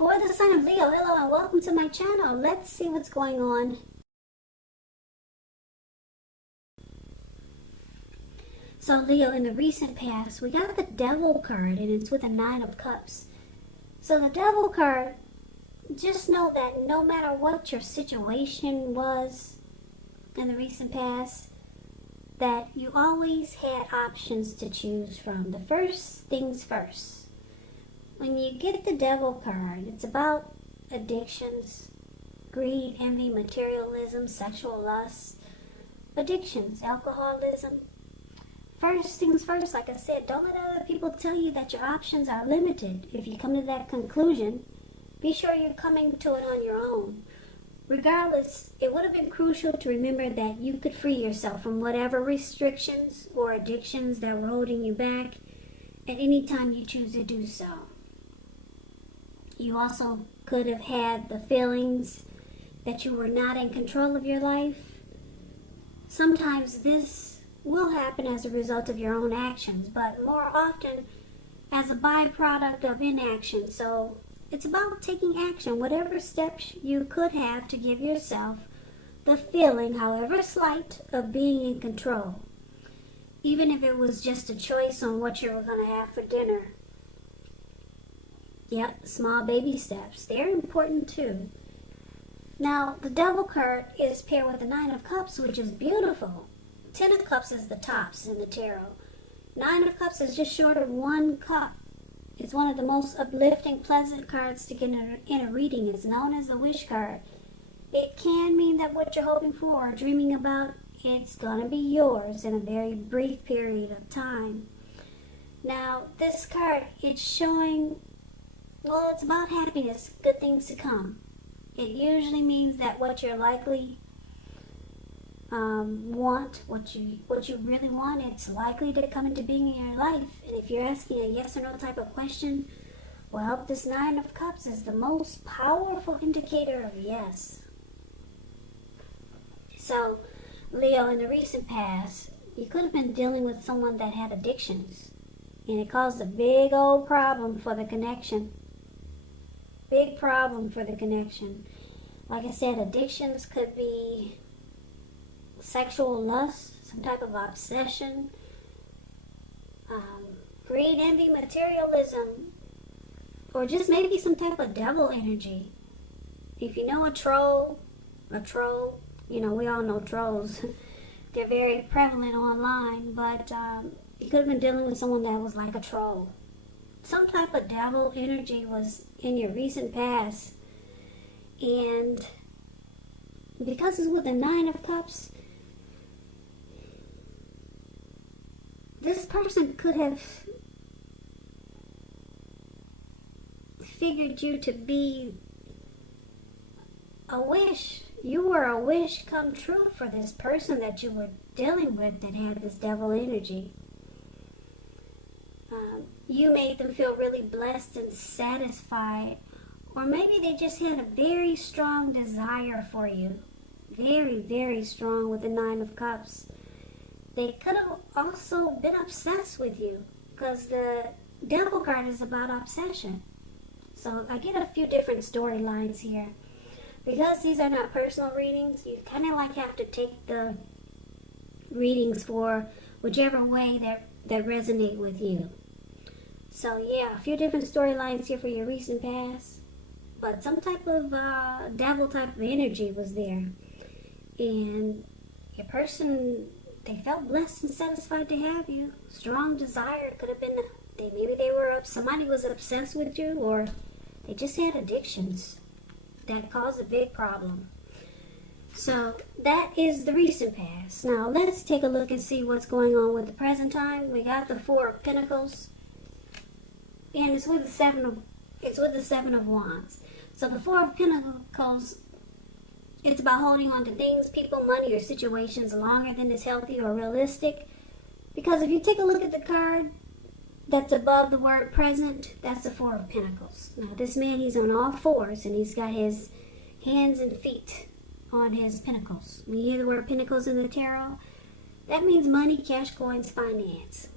For the sign of Leo, hello and welcome to my channel. Let's see what's going on. So Leo, in the recent past, we got the Devil card and it's with a 9 of Cups. So the Devil card, just know that no matter what your situation was in the recent past, that you always had options to choose from. The first things first. When you get the Devil card, it's about addictions, greed, envy, materialism, sexual lust, addictions, alcoholism. First things first, like I said, don't let other people tell you that your options are limited. If you come to that conclusion, be sure you're coming to it on your own. Regardless, it would have been crucial to remember that you could free yourself from whatever restrictions or addictions that were holding you back at any time you choose to do so. You also could have had the feelings that you were not in control of your life. Sometimes this will happen as a result of your own actions, but more often as a byproduct of inaction. So it's about taking action, whatever steps you could have to give yourself the feeling, however slight, of being in control. Even if it was just a choice on what you were going to have for dinner. Yep, small baby steps. They're important too. Now, the Devil card is paired with the 9 of Cups, which is beautiful. 10 of Cups is the tops in the tarot. 9 of Cups is just short of 1 cup. It's one of the most uplifting, pleasant cards to get in a reading. It's known as the wish card. It can mean that what you're hoping for or dreaming about, it's going to be yours in a very brief period of time. Now, this card, it's showing, well, it's about happiness, good things to come. It usually means that what you're likely want, what you really want, it's likely to come into being in your life. And if you're asking a yes or no type of question, well, this 9 of Cups is the most powerful indicator of yes. So, Leo, in the recent past, you could have been dealing with someone that had addictions, and it caused a big old problem for the connection. Big problem for the connection. Like I said, addictions could be sexual lust, some type of obsession, greed, envy, materialism, or just maybe some type of devil energy. If you know a troll, you know, we all know trolls. They're very prevalent online, but you could have been dealing with someone that was like a troll. Some type of devil energy was in your recent past, and because it's with the 9 of Cups, this person could have figured you to be a wish. You were a wish come true for this person that you were dealing with that had this devil energy. You made them feel really blessed and satisfied, or maybe they just had a very strong desire for you. Very, very strong with the 9 of Cups. They could have also been obsessed with you, because the Devil card is about obsession. So I get a few different storylines here. Because these are not personal readings, you kind of like have to take the readings for whichever way that resonate with you. So yeah, a few different storylines here for your recent past, but some type of devil type of energy was there, and your person, they felt blessed and satisfied to have you. Strong desire. Could have been somebody was obsessed with you, or they just had addictions that caused a big problem. So that is the recent past. Now let's take a look and see what's going on with the present time. We got the 4 of Pentacles, and it's with the 7 of Wands. So the 4 of Pentacles, it's about holding on to things, people, money, or situations longer than is healthy or realistic. Because if you take a look at the card that's above the word present, that's the 4 of Pentacles. Now this man, he's on all fours, and he's got his hands and feet on his pentacles. When you hear the word pentacles in the tarot, that means money, cash, coins, finance.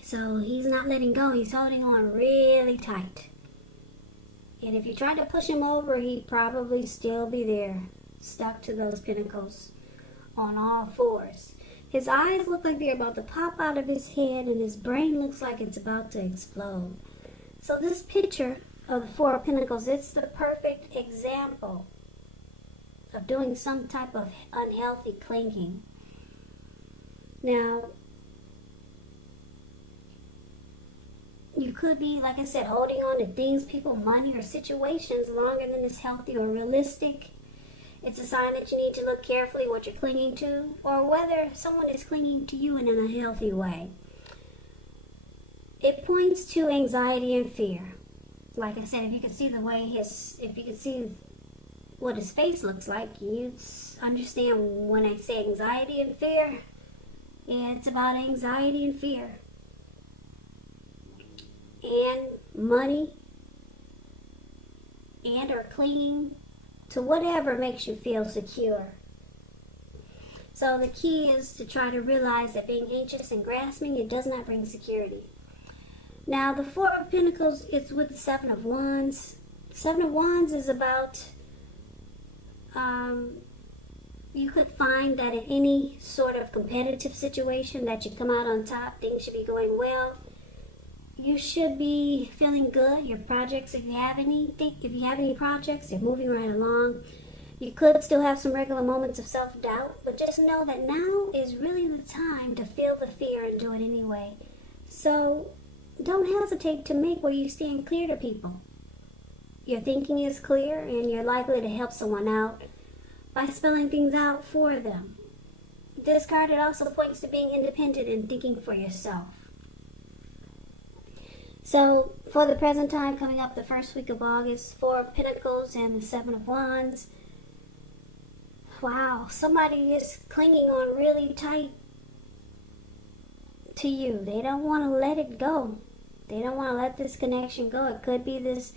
So he's not letting go. He's holding on really tight. And if you try to push him over, he'd probably still be there, stuck to those pinnacles on all fours. His eyes look like they're about to pop out of his head, and his brain looks like it's about to explode. So this picture of the Four of Pentacles, it's the perfect example of doing some type of unhealthy clinging. Now, you could be, like I said, holding on to things, people, money, or situations longer than is healthy or realistic. It's a sign that you need to look carefully what you're clinging to, or whether someone is clinging to you in an unhealthy way. It points to anxiety and fear. Like I said, if you could see what his face looks like, you understand when I say anxiety and fear. Yeah, it's about anxiety and fear. And money, and or clinging to whatever makes you feel secure. So the key is to try to realize that being anxious and grasping, it does not bring security. Now, the Four of Pentacles is with the Seven of Wands. Seven of Wands is about, you could find that in any sort of competitive situation that you come out on top, things should be going well. You should be feeling good. Your projects, if you have any projects, they're moving right along. You could still have some regular moments of self-doubt, but just know that now is really the time to feel the fear and do it anyway. So don't hesitate to make where you stand clear to people. Your thinking is clear, and you're likely to help someone out by spelling things out for them. This card, it also points to being independent and thinking for yourself. So, for the present time, coming up the first week of August, Four of Pentacles and the Seven of Wands. Wow, somebody is clinging on really tight to you. They don't want to let it go. They don't want to let this connection go. It could be this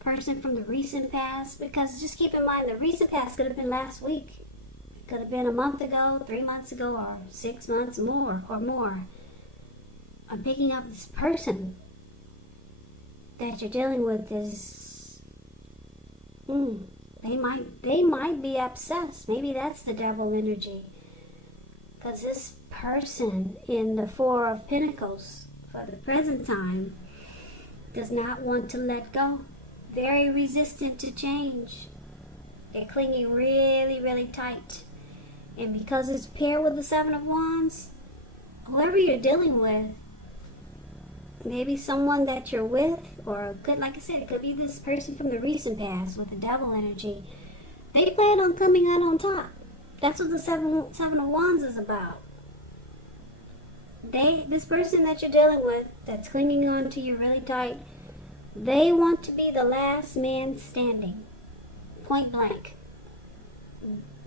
person from the recent past, because just keep in mind the recent past could have been last week. It could have been a month ago, 3 months ago, or 6 months more. I'm picking up this person that you're dealing with is, they might be obsessed. Maybe that's the devil energy. Because this person in the Four of Pentacles, for the present time, does not want to let go. Very resistant to change. They're clinging really, really tight. And because it's paired with the Seven of Wands, whoever you're dealing with, maybe someone that you're with, or could, like I said, it could be this person from the recent past with the devil energy. They plan on coming out on top. That's what the Seven of Wands is about. This person that you're dealing with, that's clinging on to you really tight, they want to be the last man standing. Point blank.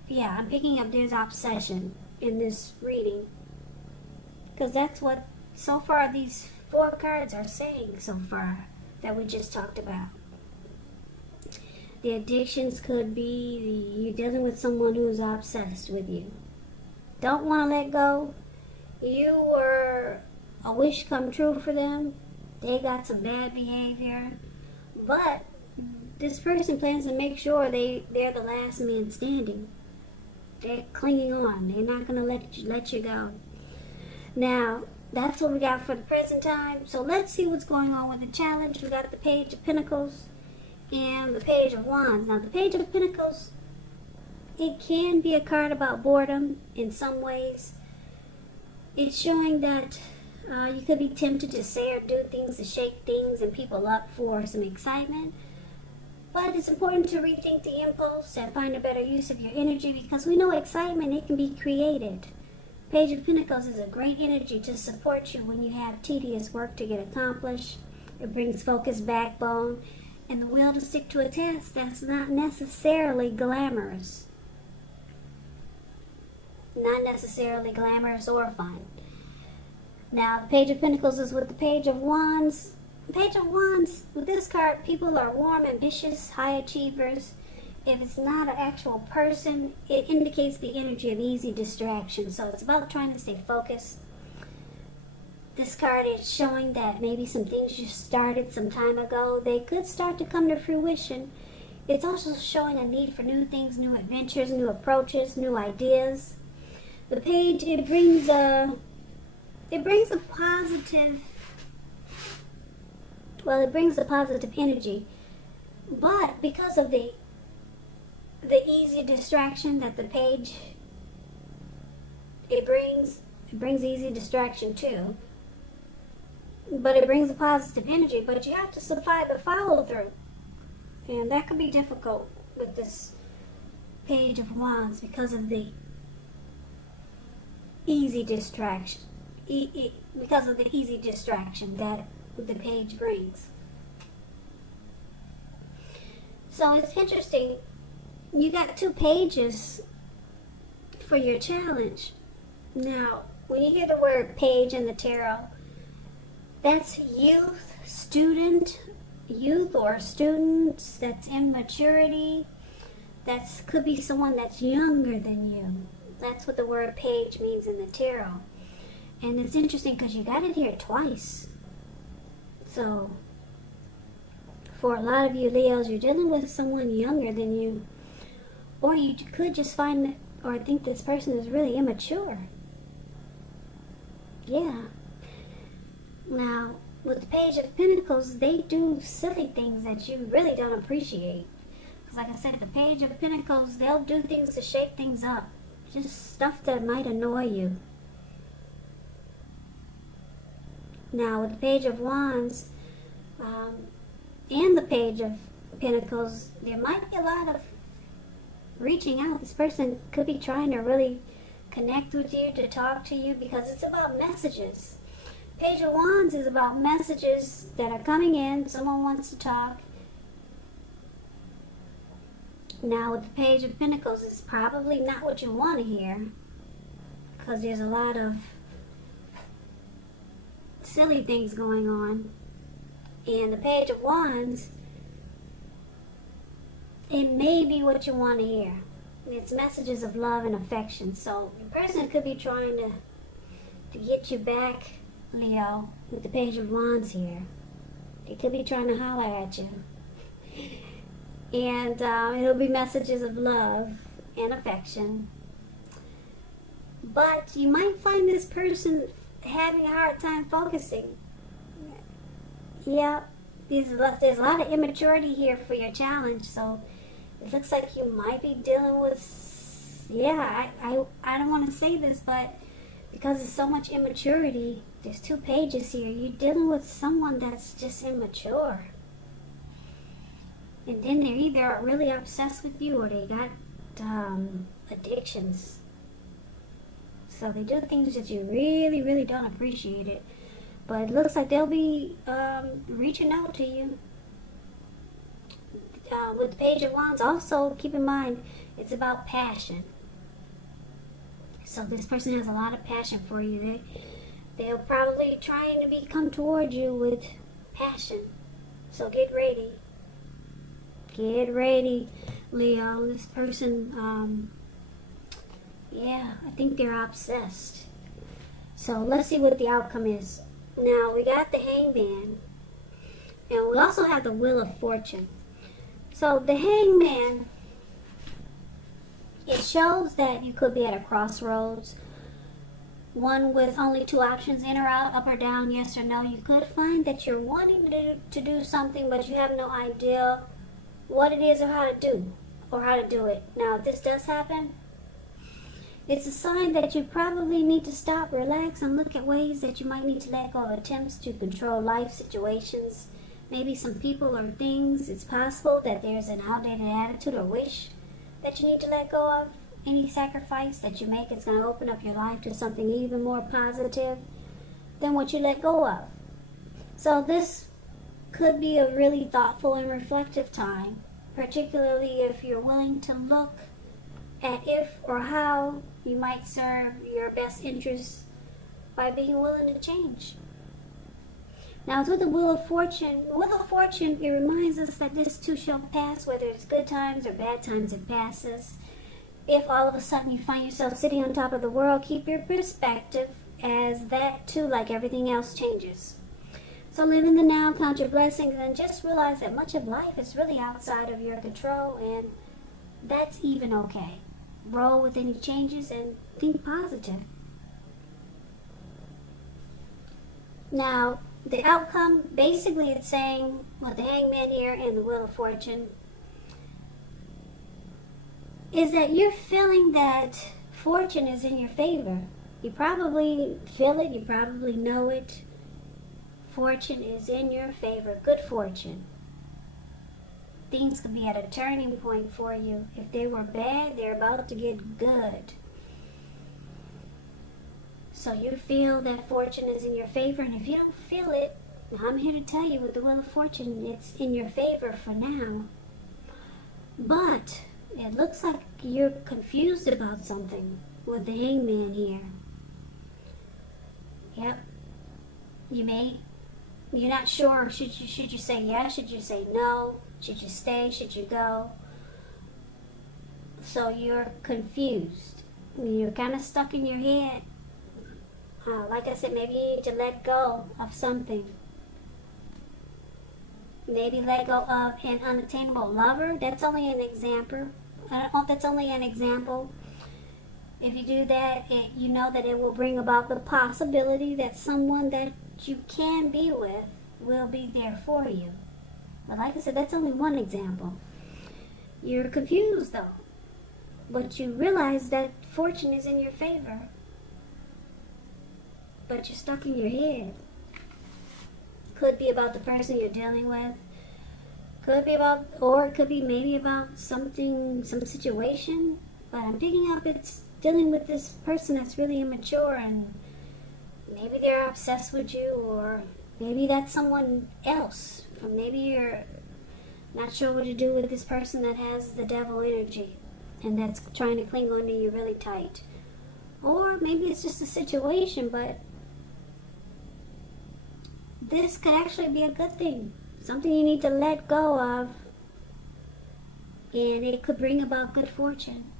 Yeah, I'm picking up there's obsession in this reading. Because that's what, so far, these 4 cards are saying so far that we just talked about. The addictions could be you're dealing with someone who's obsessed with you. Don't want to let go. You were a wish come true for them. They got some bad behavior. But this person plans to make sure they're the last man standing. They're clinging on. They're not going to let you go. Now, that's what we got for the present time. So let's see what's going on with the challenge. We got the Page of Pentacles and the Page of Wands. Now, the Page of Pentacles, it can be a card about boredom in some ways. It's showing that you could be tempted to say or do things to shake things and people up for some excitement. But it's important to rethink the impulse and find a better use of your energy, because we know excitement, it can be created. Page of Pentacles is a great energy to support you when you have tedious work to get accomplished. It brings focus, backbone, and the will to stick to a task that's not necessarily glamorous. Not necessarily glamorous or fun. Now, the Page of Pentacles is with the Page of Wands. The Page of Wands, with this card, people are warm, ambitious, high achievers. If it's not an actual person, it indicates the energy of easy distraction. So it's about trying to stay focused. This card is showing that maybe some things you started some time ago, they could start to come to fruition. It's also showing a need for new things, new adventures, new approaches, new ideas. The page, it brings a positive, well, it brings a positive energy. But because of the easy distraction that the page, it brings easy distraction too. But it brings a positive energy, but you have to supply the follow through. And that can be difficult with this Page of Wands because of the easy distraction. Because of the easy distraction that the page brings. So it's interesting. You got 2 pages for your challenge. Now, when you hear the word page in the tarot, that's youth, youth or students, that's immaturity. That could be someone that's younger than you. That's what the word page means in the tarot. And it's interesting because you got it here twice. So, for a lot of you Leos, you're dealing with someone younger than you. Or you could just find or think this person is really immature. Yeah. Now, with the Page of Pentacles, they do silly things that you really don't appreciate. Because like I said, the Page of Pentacles, they'll do things to shake things up. Just stuff that might annoy you. Now, with the Page of Wands and the Page of Pentacles, there might be a lot of reaching out. This person could be trying to really connect with you, to talk to you, because it's about messages. Page of Wands is about messages that are coming in. Someone wants to talk. Now, with the Page of Pentacles, it's probably not what you want to hear, because there's a lot of silly things going on. And the Page of Wands, it may be what you want to hear. It's messages of love and affection. So the person could be trying to get you back, Leo, with the Page of Wands here. They could be trying to holler at you. And it'll be messages of love and affection. But you might find this person having a hard time focusing. Yeah, there's a lot of immaturity here for your challenge. So it looks like you might be dealing with, yeah, I don't want to say this, but because there's so much immaturity, there's 2 pages here. You're dealing with someone that's just immature. And then they're either really obsessed with you or they got addictions. So they do things that you really, really don't appreciate it. But it looks like they'll be reaching out to you. With the Page of Wands, also keep in mind, it's about passion. So this person has a lot of passion for you. They're probably trying to come toward you with passion. So get ready. Get ready, Leo. This person, yeah, I think they're obsessed. So let's see what the outcome is. Now, we got the Hangman. And we also have the Wheel of Fortune. So the Hangman, it shows that you could be at a crossroads. One with only 2 options, in or out, up or down, yes or no. You could find that you're wanting to do something, but you have no idea what it is or how to do it. Now, if this does happen, it's a sign that you probably need to stop, relax, and look at ways that you might need to let go of attempts to control life situations, maybe some people or things. It's possible that there's an outdated attitude or wish that you need to let go of. Any sacrifice that you make is going to open up your life to something even more positive than what you let go of. So this could be a really thoughtful and reflective time, particularly if you're willing to look at if or how you might serve your best interests by being willing to change. Now, with the Wheel of Fortune, it reminds us that this too shall pass, whether it's good times or bad times, it passes. If all of a sudden you find yourself sitting on top of the world, keep your perspective. as that too, like everything else, changes. So live in the now, count your blessings, and just realize that much of life is really outside of your control, and that's even okay. Roll with any changes and think positive. Now, the outcome, basically it's saying, with the Hangman here and the Wheel of Fortune, is that you're feeling that fortune is in your favor. You probably feel it, you probably know it. Fortune is in your favor, good fortune. Things could be at a turning point for you. If they were bad, they're about to get good. So you feel that fortune is in your favor, and if you don't feel it, I'm here to tell you with the Wheel of Fortune, it's in your favor for now. But it looks like you're confused about something with the Hangman here. Yep. You're not sure. Should you say yes? Should you say no? Should you stay? Should you go? So you're confused. You're kind of stuck in your head. Like I said, maybe you need to let go of something. Maybe let go of an unattainable lover. That's only an example. That's only an example. If you do that, you know that it will bring about the possibility that someone that you can be with will be there for you. But like I said, that's only one example. You're confused though. But you realize that fortune is in your favor. But you're stuck in your head. Could be about the person you're dealing with. Could be about, or it could be maybe about something, some situation. But I'm picking up it's dealing with this person that's really immature, and maybe they're obsessed with you, or maybe that's someone else. Or maybe you're not sure what to do with this person that has the devil energy and that's trying to cling on to you really tight. Or maybe it's just a situation, but this could actually be a good thing. Something you need to let go of, and it could bring about good fortune.